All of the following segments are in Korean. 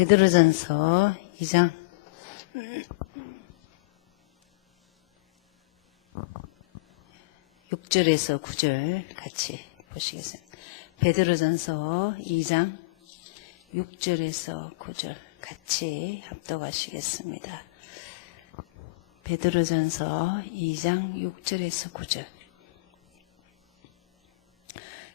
베드로전서 2장 6절에서 9절 같이 보시겠습니다. 베드로전서 2장 6절에서 9절 같이 합독하시겠습니다. 베드로전서 2장 6절에서 9절.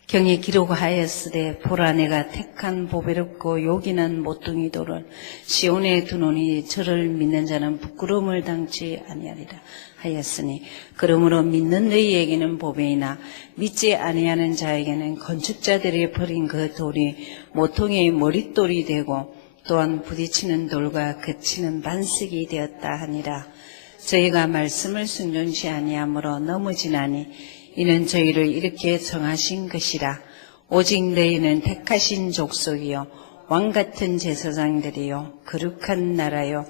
경에 기록하였으되 보라 내가 택한 보배롭고 요긴한 모퉁이 돌을 시온에 두노니 저를 믿는 자는 부끄러움을 당치 아니하리라 하였으니 그러므로 믿는 너희에게는 보배이나 믿지 아니하는 자에게는 건축자들이 버린 그 돌이 모퉁이의 머릿돌이 되고 또한 부딪히는 돌과 그치는 반석이 되었다 하니라. 저희가 말씀을 순종치 아니하므로 넘어지나니 이는 저희를 이렇게 정하신 것이라. 오직 너희는 택하신 족속이요 왕같은 제사장들이요 거룩한 나라요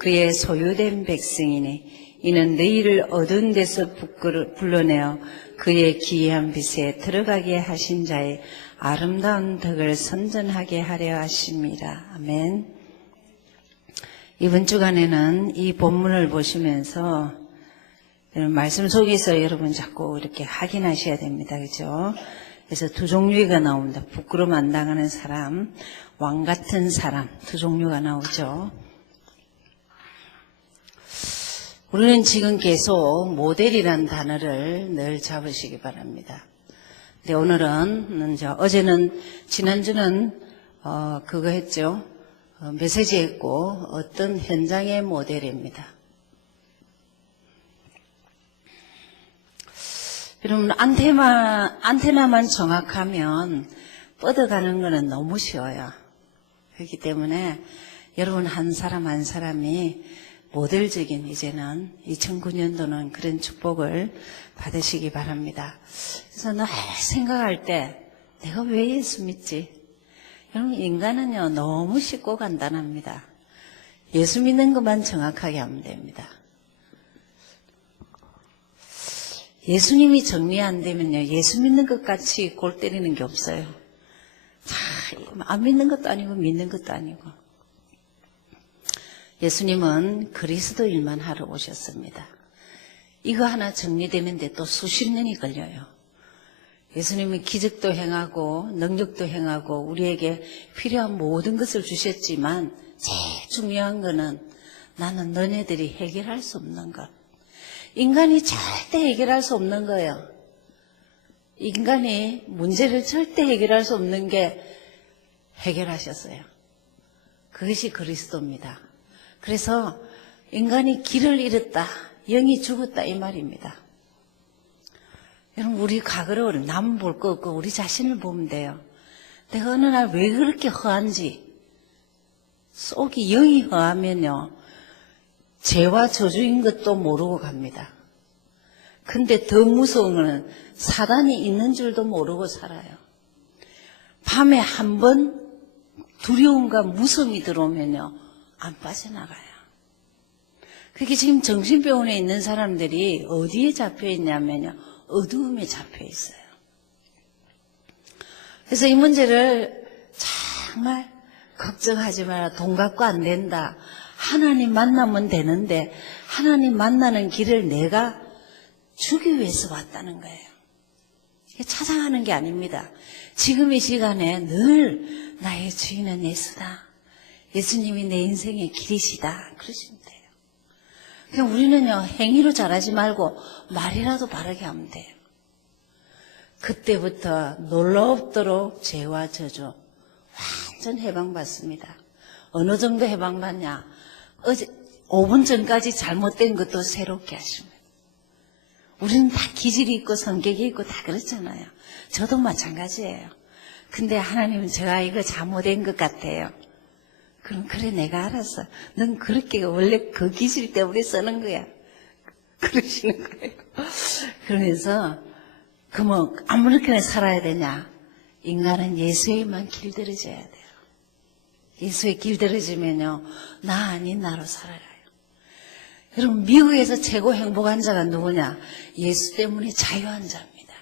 그의 소유된 백성이니 이는 너희를 어두운 데서 불러내어 그의 기이한 빛에 들어가게 하신 자의 아름다운 덕을 선전하게 하려 하심이라. 아멘. 이번 주간에는 이 본문을 보시면서 말씀 속에서 여러분 자꾸 이렇게 확인하셔야 됩니다. 그죠? 그래서 두 종류가 나옵니다. 부끄러움 안 당하는 사람, 왕 같은 사람, 두 종류가 나오죠. 우리는 지금 계속 모델이란 단어를 늘 잡으시기 바랍니다. 근데 오늘은, 어제는, 지난주는, 그거 했죠. 메시지 했고, 어떤 현장의 모델입니다. 여러분, 안테나만 정확하면 뻗어가는 거는 너무 쉬워요. 그렇기 때문에 여러분 한 사람 한 사람이 모델적인 이제는 2009년도는 그런 축복을 받으시기 바랍니다. 그래서 늘 생각할 때 내가 왜 예수 믿지? 여러분 인간은요 너무 쉽고 간단합니다. 예수 믿는 것만 정확하게 하면 됩니다. 예수님이 정리 안 되면요, 예수 믿는 것 같이 골 때리는 게 없어요. 안 믿는 것도 아니고 믿는 것도 아니고. 예수님은 그리스도일만 하러 오셨습니다. 이거 하나 정리되는데 또 수십 년이 걸려요. 예수님은 기적도 행하고 능력도 행하고 우리에게 필요한 모든 것을 주셨지만 제일 중요한 거는 나는 너네들이 해결할 수 없는 것. 인간이 절대 해결할 수 없는 거예요. 인간이 문제를 절대 해결할 수 없는 게 해결하셨어요. 그것이 그리스도입니다. 그래서 인간이 길을 잃었다, 영이 죽었다 이 말입니다. 여러분 우리 과거를 남 볼 거 없고 우리 자신을 보면 돼요. 내가 어느 날 왜 그렇게 허한지. 속이 영이 허하면요. 죄와 저주인 것도 모르고 갑니다. 근데 더 무서운 거는 사단이 있는 줄도 모르고 살아요. 밤에 한 번 두려움과 무서움이 들어오면요. 안 빠져나가요. 그게 지금 정신병원에 있는 사람들이 어디에 잡혀 있냐면요. 어두움에 잡혀 있어요. 그래서 이 문제를 정말 걱정하지 마라. 돈 갖고 안 된다. 하나님 만나면 되는데 하나님 만나는 길을 내가 주기 위해서 왔다는 거예요. 이게 찾아가는 게 아닙니다. 지금 이 시간에 늘 나의 주인은 예수다. 예수님이 내 인생의 길이시다. 그러시면 돼요. 그냥 우리는요 행위로 잘하지 말고 말이라도 바르게 하면 돼요. 그때부터 놀랍도록 죄와 저주 완전 해방받습니다. 어느 정도 해방받냐? 어제 5분 전까지 잘못된 것도 새롭게 하십니다. 우리는 다 기질이 있고 성격이 있고 다 그렇잖아요. 저도 마찬가지예요. 근데 하나님은 제가 이거 잘못된 것 같아요. 그럼 그래 내가 알았어. 넌 그렇게 원래 그 기질 때문에 쓰는 거야. 그러시는 거예요. 그러면서 그러면 아무렇게나 살아야 되냐? 인간은 예수에만 길들여져야 돼요. 예수에 길들여지면요. 나 아닌 나로 살아가요. 여러분 미국에서 최고 행복한 자가 누구냐? 예수 때문에 자유한 자입니다.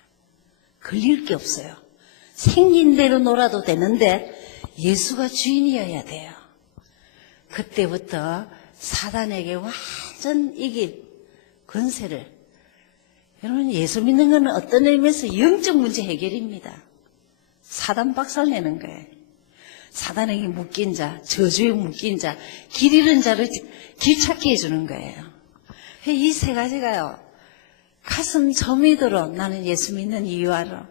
걸릴 게 없어요. 생긴 대로 놀아도 되는데 예수가 주인이어야 돼요. 그때부터 사단에게 완전 이길 권세를, 여러분 예수 믿는 건 어떤 의미에서 영적 문제 해결입니다. 사단 박살내는 거예요. 사단에게 묶인 자, 저주에 묶인 자, 길 잃은 자를 길 찾게 해주는 거예요. 이 세 가지가요, 가슴 저미도록 나는 예수 믿는 이유 알아,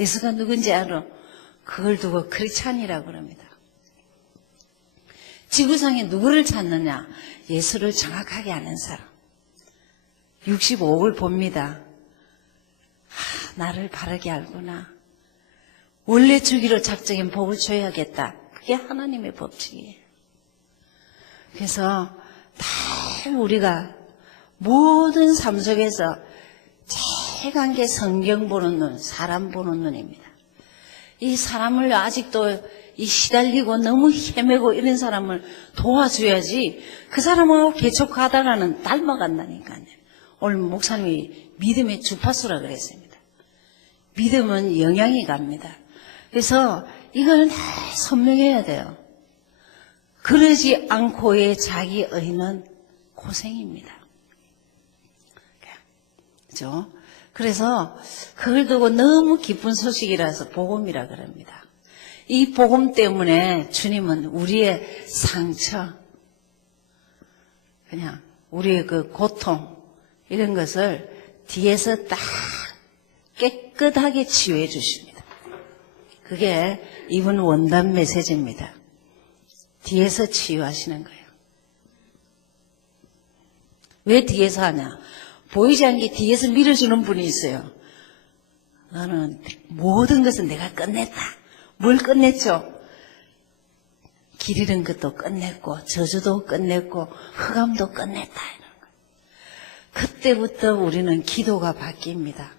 예수가 누군지 알아, 그걸 두고 크리스찬이라고 그럽니다. 지구상에 누구를 찾느냐? 예수를 정확하게 아는 사람. 65억을 봅니다. 나를 바르게 알구나. 원래 주기로 작정한 복을 줘야겠다. 그게 하나님의 법칙이에요. 그래서 다 우리가 모든 삶 속에서 최강한 게 성경 보는 눈, 사람 보는 눈입니다. 이 사람을 아직도 이 시달리고 너무 헤매고 이런 사람을 도와줘야지 그 사람하고 개척하다가는 닮아간다니까요. 오늘 목사님이 믿음의 주파수라 그랬습니다. 믿음은 영향이 갑니다. 그래서 이걸 다 선명해야 돼요. 그러지 않고의 자기 의는 고생입니다. 그죠? 그래서 그걸 두고 너무 기쁜 소식이라서 복음이라 그럽니다. 이 복음 때문에 주님은 우리의 상처, 그냥 우리의 그 고통 이런 것을 뒤에서 딱 깨끗하게 치유해 주십니다. 그게 이번 원단 메시지입니다. 뒤에서 치유하시는 거예요. 왜 뒤에서 하냐? 보이지 않게 뒤에서 밀어주는 분이 있어요. 너는 모든 것은 내가 끝냈다. 뭘 끝냈죠? 길 잃은 것도 끝냈고 저주도 끝냈고 흑암도 끝냈다. 이런 거. 그때부터 우리는 기도가 바뀝니다.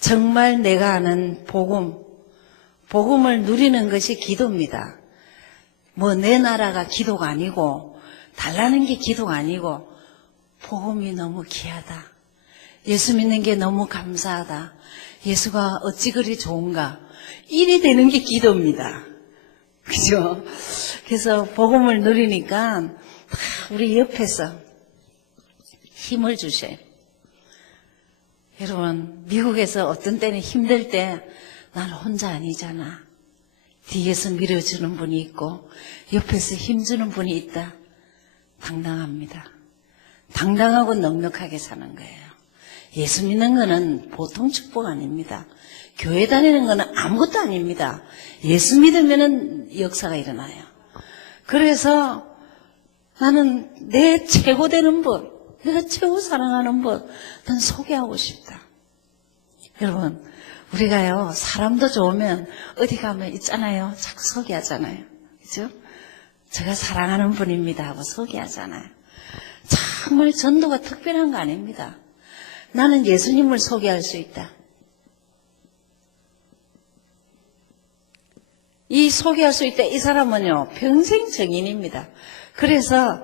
정말 내가 아는 복음을 누리는 것이 기도입니다. 뭐 내 나라가 기도가 아니고 달라는 게 기도가 아니고 복음이 너무 귀하다. 예수 믿는 게 너무 감사하다. 예수가 어찌 그리 좋은가. 일이 되는 게 기도입니다. 그죠? 그래서 복음을 누리니까 우리 옆에서 힘을 주셔요. 여러분, 미국에서 어떤 때는 힘들 때 난 혼자 아니잖아. 뒤에서 밀어주는 분이 있고 옆에서 힘주는 분이 있다. 당당합니다. 당당하고 넉넉하게 사는 거예요. 예수 믿는 거는 보통 축복 아닙니다. 교회 다니는 거는 아무것도 아닙니다. 예수 믿으면 역사가 일어나요. 그래서 나는 내 최고 되는 분, 내가 최고 사랑하는 분, 난 소개하고 싶다. 여러분, 우리가요, 사람도 좋으면 어디 가면 있잖아요. 자꾸 소개하잖아요. 그죠? 제가 사랑하는 분입니다 하고 소개하잖아요. 정말 전도가 특별한 거 아닙니다. 나는 예수님을 소개할 수 있다. 이 소개할 수 있다. 이 사람은요, 평생 증인입니다. 그래서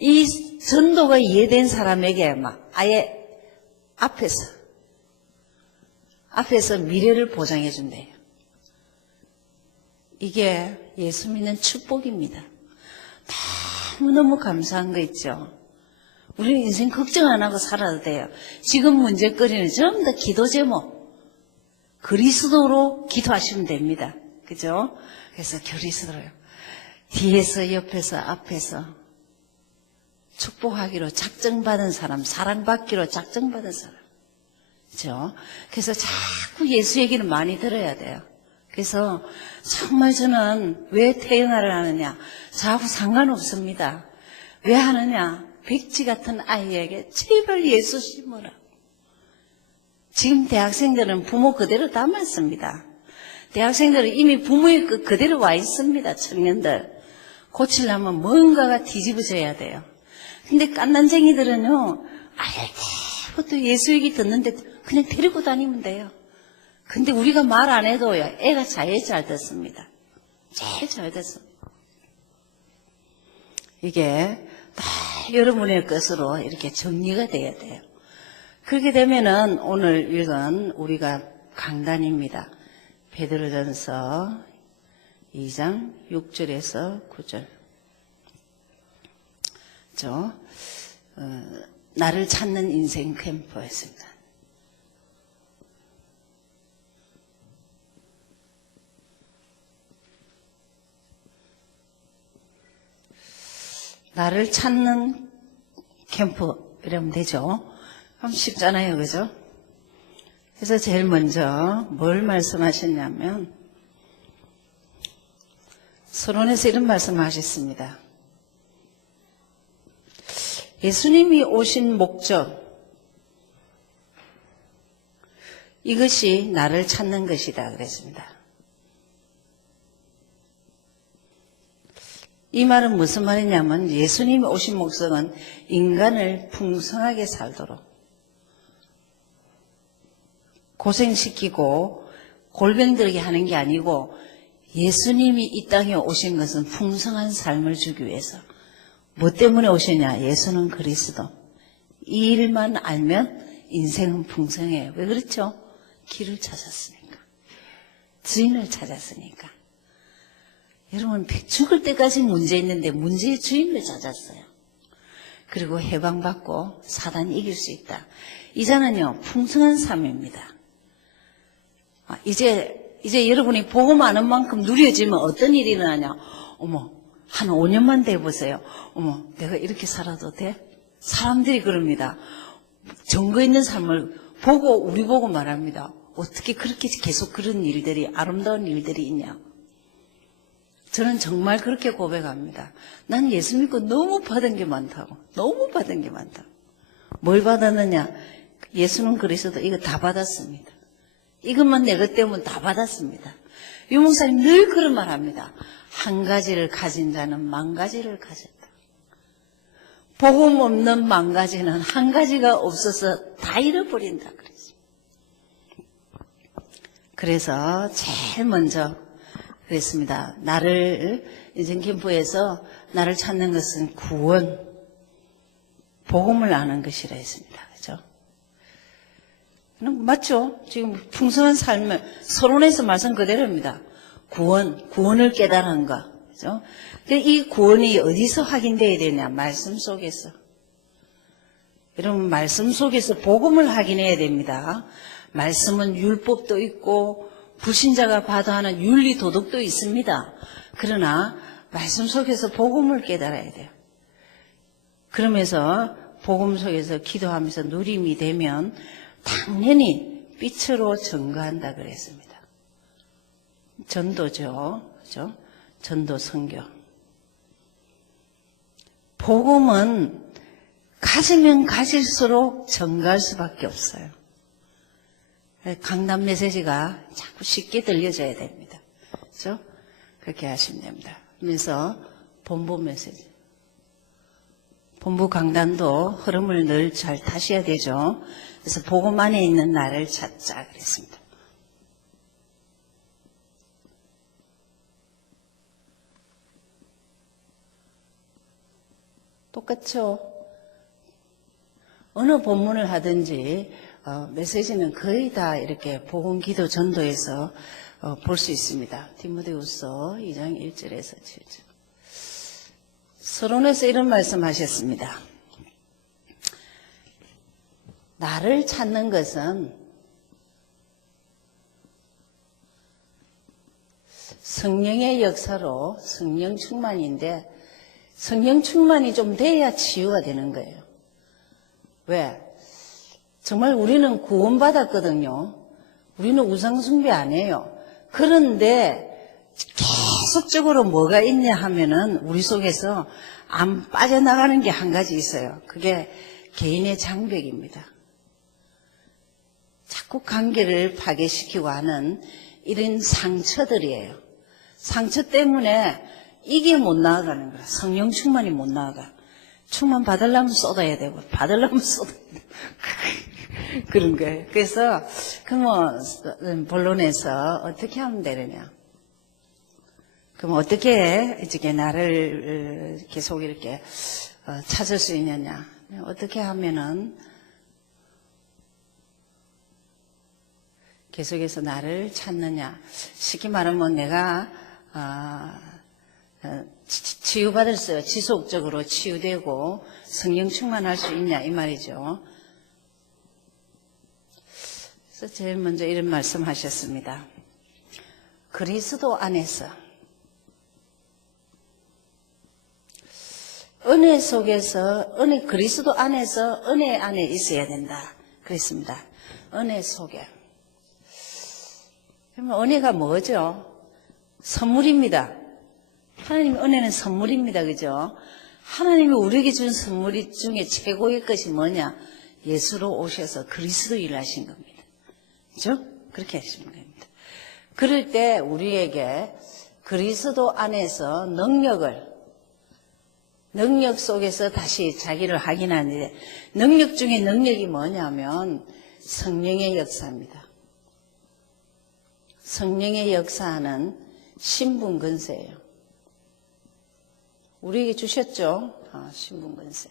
이 전도가 이해된 사람에게 막 아예 앞에서 미래를 보장해 준대요. 이게 예수 믿는 축복입니다. 너무너무 감사한 거 있죠. 우리는 인생 걱정 안 하고 살아도 돼요. 지금 문제거리는 전부 다 기도 제목. 그리스도로 기도하시면 됩니다. 그죠? 그래서 그리스도로요. 뒤에서, 옆에서, 앞에서 축복하기로 작정받은 사람, 사랑받기로 작정받은 사람. 그죠? 그래서 자꾸 예수 얘기를 많이 들어야 돼요. 그래서 정말 저는 왜 태영아를 하느냐? 저하고 상관없습니다. 왜 하느냐? 백지 같은 아이에게 제발 예수 심으라. 지금 대학생들은 부모 그대로 닮았습니다. 대학생들은 이미 부모의 그대로 와 있습니다. 청년들. 고치려면 뭔가가 뒤집어져야 돼요. 근데 깐난쟁이들은요, 아예부터 예수 얘기 듣는데 그냥 데리고 다니면 돼요. 근데 우리가 말 안 해도요, 애가 제일 잘 듣습니다. 제일 잘 듣습니다. 이게 다 여러분의 것으로 이렇게 정리가 돼야 돼요. 그렇게 되면은 오늘 읽은 우리가 강단입니다. 베드로전서 2장 6절에서 9절. 그죠? 나를 찾는 인생 캠프였습니다. 나를 찾는 캠프 이러면 되죠. 그럼 쉽잖아요, 그죠? 그래서 제일 먼저 뭘 말씀하셨냐면 서론에서 이런 말씀하셨습니다. 예수님이 오신 목적, 이것이 나를 찾는 것이다 그랬습니다. 이 말은 무슨 말이냐면 예수님이 오신 목적은 인간을 풍성하게 살도록 고생시키고 골병들게 하는 게 아니고 예수님이 이 땅에 오신 것은 풍성한 삶을 주기 위해서. 뭐 때문에 오셨냐? 예수는 그리스도. 이 일만 알면 인생은 풍성해요. 왜 그렇죠? 길을 찾았으니까. 주인을 찾았으니까. 여러분 죽을 때까지 문제 있는데 문제의 주인을 찾았어요. 그리고 해방받고 사단 이길 수 있다. 이자는요 풍성한 삶입니다. 이제 여러분이 보고 많은 만큼 누려지면 어떤 일이 일어나냐? 어머, 한 5년만 돼보세요. 어머, 내가 이렇게 살아도 돼? 사람들이 그럽니다. 증거 있는 삶을 보고 우리 보고 말합니다. 어떻게 그렇게 계속 그런 일들이 아름다운 일들이 있냐? 저는 정말 그렇게 고백합니다. 난 예수 믿고 너무 받은 게 많다고. 너무 받은 게 많다고. 뭘 받았느냐? 예수는 그리스도 이거 다 받았습니다. 이것만 내 것 때문에 다 받았습니다. 유 목사님 늘 그런 말 합니다. 한 가지를 가진 자는 만 가지를 가졌다. 복음 없는 만 가지는 한 가지가 없어서 다 잃어버린다 그랬습니다. 그래서 제일 먼저 그랬습니다. 나를 인생 캠프에서 나를 찾는 것은 구원, 복음을 아는 것이라 했습니다. 그죠? 맞죠? 지금 풍성한 삶을 서론에서 말씀 그대로입니다. 구원을 깨달은 것. 그죠? 이 구원이 어디서 확인되어야 되냐? 말씀 속에서. 여러분, 말씀 속에서 복음을 확인해야 됩니다. 말씀은 율법도 있고, 불신자가 봐도 하는 윤리 도덕도 있습니다. 그러나, 말씀 속에서 복음을 깨달아야 돼요. 그러면서, 복음 속에서 기도하면서 누림이 되면, 당연히 빛으로 증거한다 그랬습니다. 전도죠. 그죠? 전도 선교. 복음은 가지면 가질수록 증가할 수밖에 없어요. 강단 메시지가 자꾸 쉽게 들려져야 됩니다. 그죠? 그렇게 하시면 됩니다. 그래서 본부 메시지. 본부 강단도 흐름을 늘 잘 타셔야 되죠. 그래서 복음 안에 있는 나를 찾자 그랬습니다. 똑같죠? 어느 본문을 하든지 메시지는 거의 다 이렇게 복음 기도 전도에서 볼 수 있습니다. 디모데후서 2장 1절에서 7절. 서론에서 이런 말씀하셨습니다. 나를 찾는 것은 성령의 역사로 성령 충만인데 성령 충만이 좀 돼야 치유가 되는 거예요. 왜? 정말 우리는 구원받았거든요. 우리는 우상숭배 안 해요. 그런데 계속적으로 뭐가 있냐 하면은 우리 속에서 안 빠져나가는 게 한 가지 있어요. 그게 개인의 장벽입니다. 자꾸 관계를 파괴시키고 하는 이런 상처들이에요. 상처 때문에 이게 못 나아가는 거야. 성령 충만이 못 나아가. 충만 받으려면 쏟아야 되고, 받으려면 쏟아야 되고. 그런 거예요. 그래서, 본론에서 어떻게 하면 되느냐. 그럼 어떻게, 이렇게 나를 계속 이렇게 찾을 수 있느냐. 어떻게 하면은, 계속해서 나를 찾느냐. 쉽게 말하면 내가, 치유받을 수, 지속적으로 치유되고 성령 충만할 수 있냐 이 말이죠. 그래서 제일 먼저 이런 말씀하셨습니다. 그리스도 안에서, 은혜 속에서, 그리스도 안에서 은혜 안에 있어야 된다 그랬습니다. 은혜 속에. 그러면 은혜가 뭐죠? 선물입니다. 하나님의 은혜는 선물입니다. 그죠? 하나님이 우리에게 준 선물 중에 최고의 것이 뭐냐? 예수로 오셔서 그리스도 일을 하신 겁니다. 그죠? 그렇게 하시는 겁니다. 그럴 때 우리에게 그리스도 안에서 능력 속에서 다시 자기를 확인하는데, 능력 중에 능력이 뭐냐면 성령의 역사입니다. 성령의 역사는 신분권세예요. 우리에게 주셨죠? 신분권세.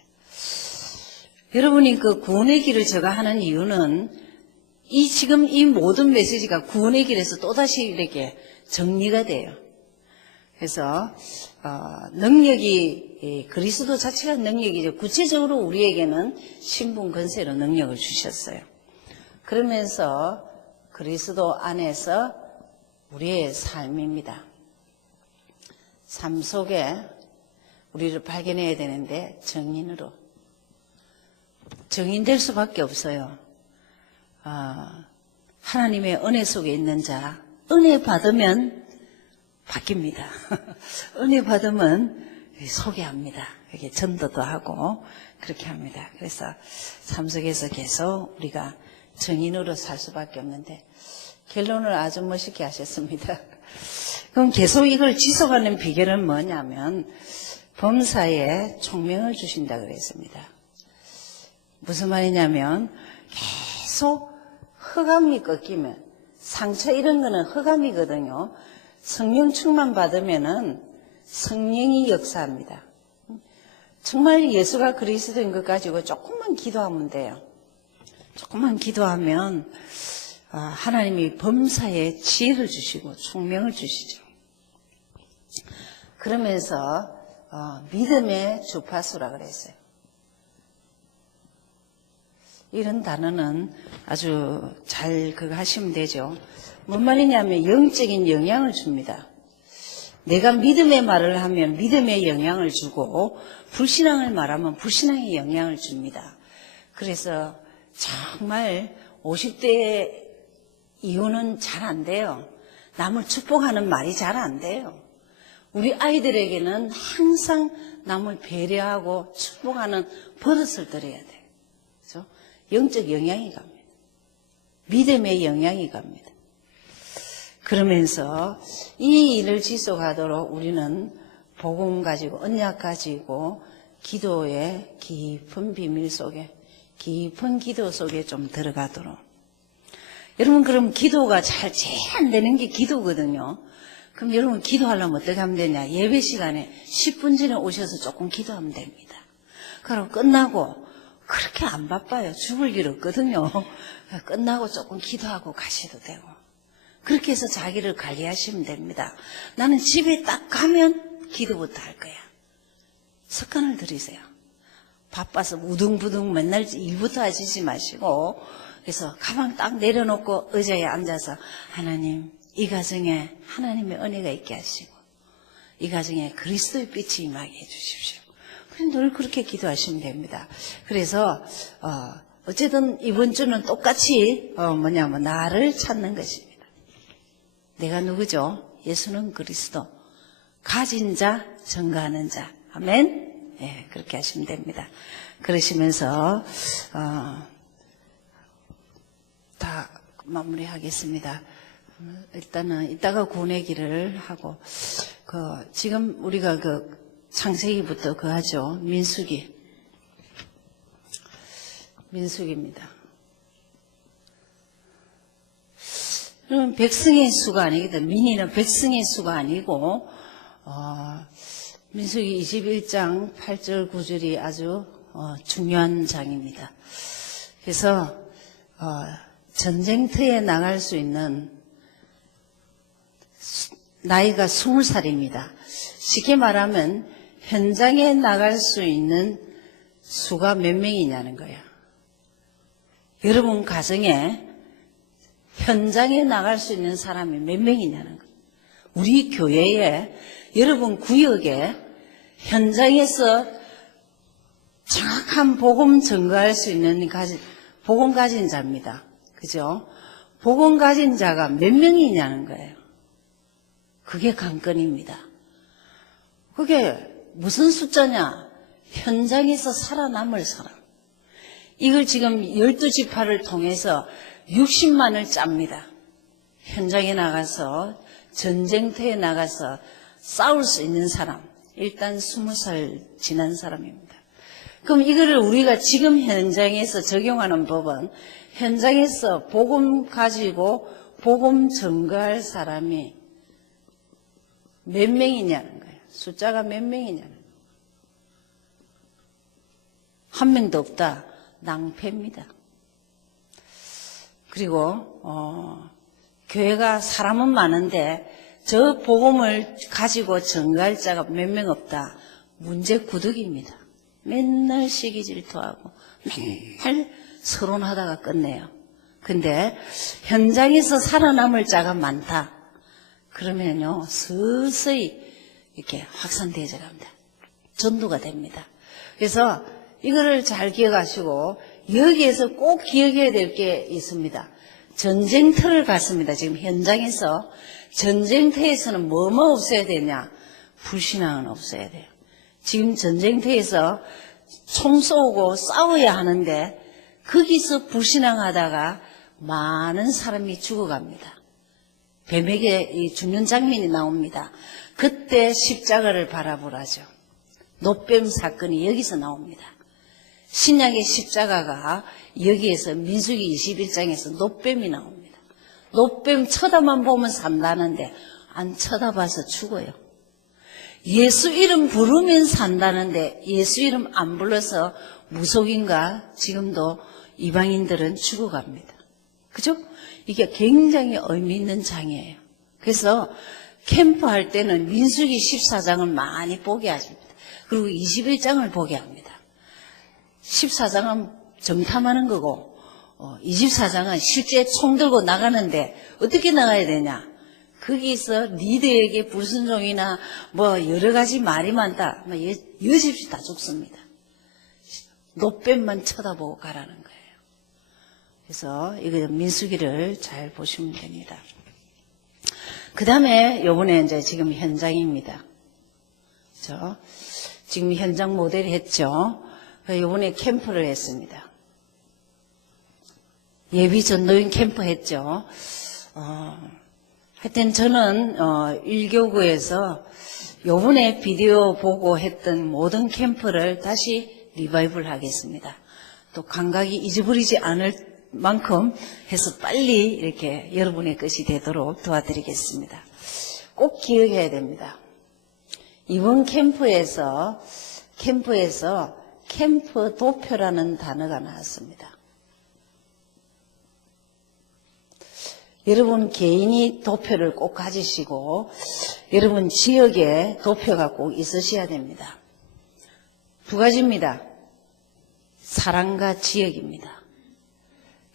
여러분이 그 구원의 길을 제가 하는 이유는 지금 이 모든 메시지가 구원의 길에서 또다시 이렇게 정리가 돼요. 그래서 능력이 그리스도 자체가 능력이죠. 구체적으로 우리에게는 신분권세로 능력을 주셨어요. 그러면서 그리스도 안에서 우리의 삶입니다. 삶 속에 우리를 발견해야 되는데 정인으로. 정인될 수밖에 없어요. 하나님의 은혜 속에 있는 자, 은혜 받으면 바뀝니다. 은혜 받으면 소개합니다. 이렇게 전도도 하고 그렇게 합니다. 그래서 삶 속에서 계속 우리가 정인으로 살 수밖에 없는데 결론을 아주 멋있게 하셨습니다. 그럼 계속 이걸 지속하는 비결은 뭐냐면 범사에 총명을 주신다 그랬습니다. 무슨 말이냐면 계속 흑암이 꺾이면, 상처 이런 거는 흑암이거든요. 성령 충만 받으면은 성령이 역사합니다. 정말 예수가 그리스도인 것 가지고 조금만 기도하면 돼요. 조금만 기도하면 하나님이 범사에 지혜를 주시고 총명을 주시죠. 그러면서 믿음의 주파수라 그랬어요. 이런 단어는 아주 잘 그거 하시면 되죠. 뭔 말이냐면 영적인 영향을 줍니다. 내가 믿음의 말을 하면 믿음의 영향을 주고 불신앙을 말하면 불신앙의 영향을 줍니다. 그래서 정말 50대 이후는 잘 안 돼요. 남을 축복하는 말이 잘 안 돼요. 우리 아이들에게는 항상 남을 배려하고 축복하는 버릇을 들여야 돼요. 그렇죠? 영적 영향이 갑니다. 믿음의 영향이 갑니다. 그러면서 이 일을 지속하도록 우리는 복음 가지고 언약 가지고 기도의 깊은 비밀 속에 깊은 기도 속에 좀 들어가도록. 여러분 그럼 기도가 제일 안 되는 게 기도거든요. 그럼 여러분 기도하려면 어떻게 하면 되냐? 예배 시간에 10분 전에 오셔서 조금 기도하면 됩니다. 그럼 끝나고 그렇게 안 바빠요. 죽을 일 없거든요. 끝나고 조금 기도하고 가셔도 되고. 그렇게 해서 자기를 관리하시면 됩니다. 나는 집에 딱 가면 기도부터 할 거야. 습관을 들이세요. 바빠서 우둥부둥 맨날 일부터 하시지 마시고, 그래서 가방 딱 내려놓고 의자에 앉아서 하나님, 이 가정에 하나님의 은혜가 있게 하시고 이 가정에 그리스도의 빛이 임하게 해주십시오. 늘 그렇게 기도하시면 됩니다. 그래서 어쨌든 이번 주는 똑같이 나를 찾는 것입니다. 내가 누구죠? 예수는 그리스도. 가진 자, 증거하는 자. 아멘. 네, 그렇게 하시면 됩니다. 그러시면서 다 마무리하겠습니다. 일단은 이따가 구원의 길을 하고 지금 우리가 창세기부터 하죠. 민수기입니다. 그러면 백성의 수가 아니거든. 민이는 백성의 수가 아니고 민수기 21장 8절 9절이 아주 중요한 장입니다. 그래서 전쟁터에 나갈 수 있는 나이가 20살입니다. 쉽게 말하면 현장에 나갈 수 있는 수가 몇 명이냐는 거예요. 여러분 가정에 현장에 나갈 수 있는 사람이 몇 명이냐는 거예요. 우리 교회에, 여러분 구역에 현장에서 정확한 복음 전가할 수 있는 복음 가진 자입니다. 그죠? 복음 가진 자가 몇 명이냐는 거예요. 그게 관건입니다. 그게 무슨 숫자냐? 현장에서 살아남을 사람. 이걸 지금 12지파를 통해서 60만을 짭니다. 현장에 나가서 전쟁터에 나가서 싸울 수 있는 사람. 일단 20살 지난 사람입니다. 그럼 이거를 우리가 지금 현장에서 적용하는 법은 현장에서 복음 가지고 복음 전가할 사람이 몇 명이냐는 거예요. 숫자가 몇 명이냐는 거예요. 한 명도 없다. 낭패입니다. 그리고 교회가 사람은 많은데 저 복음을 가지고 전가할 자가 몇 명 없다. 문제구득입니다. 맨날 시기 질투하고 맨날 서론하다가 끝내요. 근데 현장에서 살아남을 자가 많다. 그러면요 서서히 이렇게 확산되어져 갑니다. 전도가 됩니다. 그래서 이거를 잘 기억하시고 여기에서 꼭 기억해야 될 게 있습니다. 전쟁터를 갔습니다. 지금 현장에서 전쟁터에서는 뭐뭐 없어야 되냐? 불신앙은 없어야 돼요. 지금 전쟁터에서 총 쏘고 싸워야 하는데 거기서 불신앙하다가 많은 사람이 죽어갑니다. 뱀에게 죽는 장면이 나옵니다. 그때 십자가를 바라보라죠. 노뱀 사건이 여기서 나옵니다. 신약의 십자가가 여기에서 민수기 21장에서 노뱀이 나옵니다. 노뱀 쳐다만 보면 산다는데 안 쳐다봐서 죽어요. 예수 이름 부르면 산다는데 예수 이름 안 불러서 무속인가 지금도 이방인들은 죽어갑니다. 그죠? 이게 굉장히 의미 있는 장이에요. 그래서 캠프할 때는 민수기 14장을 많이 보게 하십니다. 그리고 21장을 보게 합니다. 14장은 정탐하는 거고 24장은 실제 총 들고 나가는데 어떻게 나가야 되냐? 거기서 리더에게 불순종이나 뭐 여러 가지 말이 많다. 여집시 다 죽습니다. 노뱀만 쳐다보고 가라는 거예요. 그래서 이거 민수기를 잘 보시면 됩니다. 그 다음에 요번에 이제 지금 현장입니다. 그렇죠? 지금 현장 모델 했죠. 요번에 캠프를 했습니다. 예비 전도인 캠프 했죠. 하여튼 저는 1교구에서 요번에 비디오 보고 했던 모든 캠프를 다시 리바이벌 하겠습니다. 또 감각이 잊어버리지 않을 만큼 해서 빨리 이렇게 여러분의 것이 되도록 도와드리겠습니다. 꼭 기억해야 됩니다. 이번 캠프 도표라는 단어가 나왔습니다. 여러분 개인이 도표를 꼭 가지시고 여러분 지역에 도표가 꼭 있으셔야 됩니다. 두 가지입니다. 사람과 지역입니다.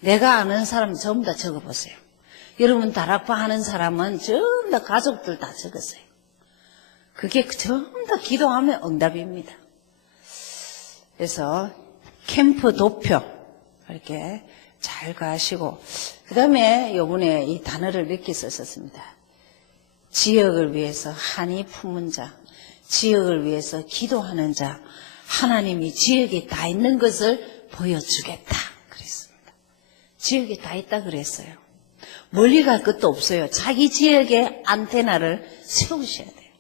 내가 아는 사람 전부 다 적어보세요. 여러분 다락방 하는 사람은 전부 다 가족들 다 적었어요. 그게 전부 다 기도하면 응답입니다. 그래서 캠프 도표 이렇게 잘 가시고 그 다음에 요번에 이 단어를 이렇게 썼습니다. 지역을 위해서 한이 품은 자, 지역을 위해서 기도하는 자, 하나님이 지역에 다 있는 것을 보여주겠다 그랬습니다. 지역에 다 있다 그랬어요. 멀리 갈 것도 없어요. 자기 지역에 안테나를 세우셔야 돼요.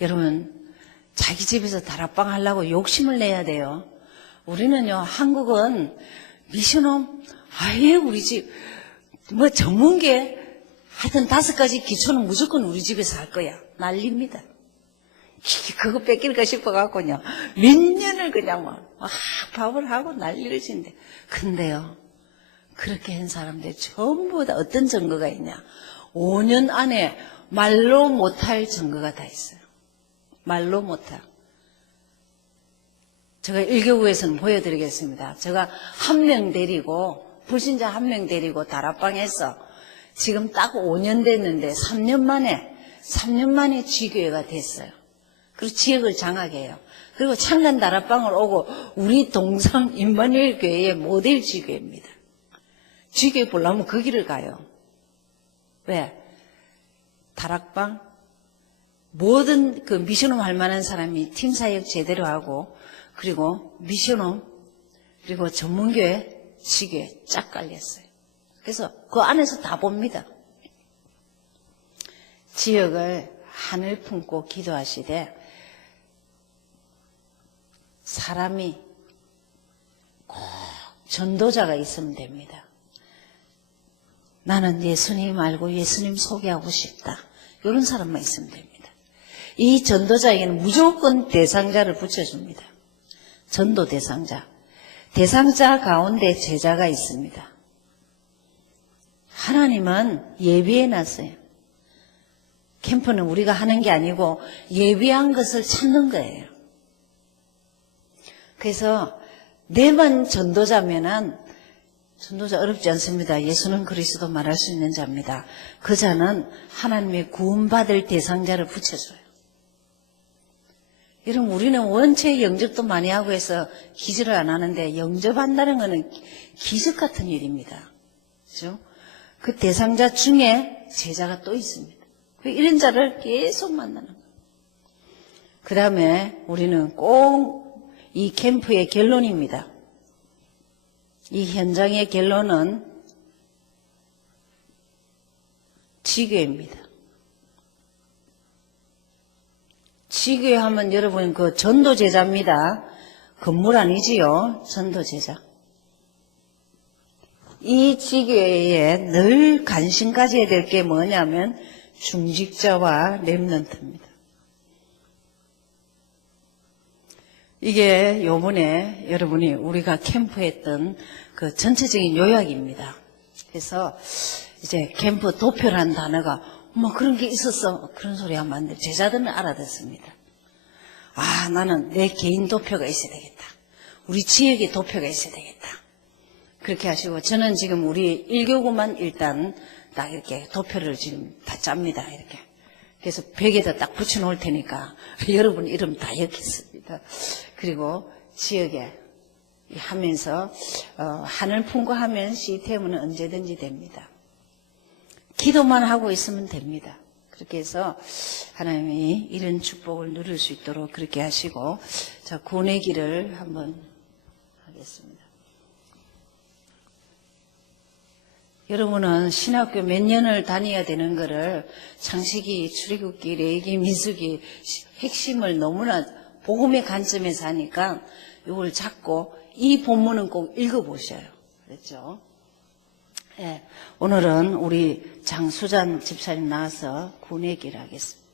여러분 자기 집에서 다락방 하려고 욕심을 내야 돼요. 우리는요 한국은 미션홈 아예 우리 집 뭐 전문계 하여튼 5가지 기초는 무조건 우리 집에서 할 거야. 난립니다. 그거 뺏길까 싶어갖고요 몇 년을 그냥 막 밥을 하고 난리를 치는데 근데요 그렇게 한 사람들 전부 다 어떤 증거가 있냐 5년 안에 말로 못할 증거가 다 있어요. 말로 못해. 제가 1교구에서는 보여드리겠습니다. 제가 한 명 데리고, 불신자 한 명 데리고 다락방에서 지금 딱 5년 됐는데 3년 만에 지교회가 됐어요. 그리고 지역을 장악해요. 그리고 창간 다락방을 오고 우리 동상 임마누엘 교회의 모델 지교회입니다. 지교회 보려면 그 길을 가요. 왜? 다락방, 모든 그 미션홈 할 만한 사람이 팀 사역 제대로 하고, 그리고 미션홈, 그리고 전문교회, 지교회 쫙 깔렸어요. 그래서 그 안에서 다 봅니다. 지역을 하늘 품고 기도하시되, 사람이 꼭 전도자가 있으면 됩니다. 나는 예수님 알고 예수님 소개하고 싶다. 이런 사람만 있으면 됩니다. 이 전도자에게는 무조건 대상자를 붙여줍니다. 전도 대상자. 대상자 가운데 제자가 있습니다. 하나님은 예비해놨어요. 캠프는 우리가 하는 게 아니고 예비한 것을 찾는 거예요. 그래서 내만 전도자면은 전도자 어렵지 않습니다. 예수는 그리스도 말할 수 있는 자입니다. 그 자는 하나님의 구원받을 대상자를 붙여줘요. 여러분, 우리는 원체 영접도 많이 하고 해서 기절을 안 하는데 영접한다는 것은 기적 같은 일입니다. 그렇죠? 그 대상자 중에 제자가 또 있습니다. 이런 자를 계속 만나는 거예요. 그 다음에 우리는 꼭 이 캠프의 결론입니다. 이 현장의 결론은 지교회입니다. 지교회 하면 여러분 그 전도제자입니다. 건물 아니지요. 전도제자. 이 지교회에 늘 관심 가져야 될 게 뭐냐면 중직자와 렘넌트입니다. 이게 요번에 여러분이 우리가 캠프했던 그 전체적인 요약입니다. 그래서 이제 캠프 도표라는 단어가 뭐 그런 게 있었어. 그런 소리 하면 안 돼. 제자들은 알아듣습니다. 아, 나는 내 개인 도표가 있어야 되겠다. 우리 지역의 도표가 있어야 되겠다. 그렇게 하시고 저는 지금 우리 1교구만 일단 딱 이렇게 도표를 지금 다 짭니다. 이렇게. 그래서 벽에다 딱 붙여놓을 테니까 여러분 이름 다 적겠습니다. 그리고 지역에 하면서 하늘 품고 하면 시스템은 언제든지 됩니다. 기도만 하고 있으면 됩니다. 그렇게 해서 하나님이 이런 축복을 누릴 수 있도록 그렇게 하시고, 자, 구원의 길을 한번 하겠습니다. 여러분은 신학교 몇 년을 다녀야 되는 거를 창세기, 출애굽기, 레위기, 민수기 핵심을 너무나 복음의 관점에서 하니까 이걸 잡고 이 본문은 꼭 읽어보셔요. 그랬죠? 네, 오늘은 우리 장수잔 집사님 나와서 구원의 길을 하겠습니다.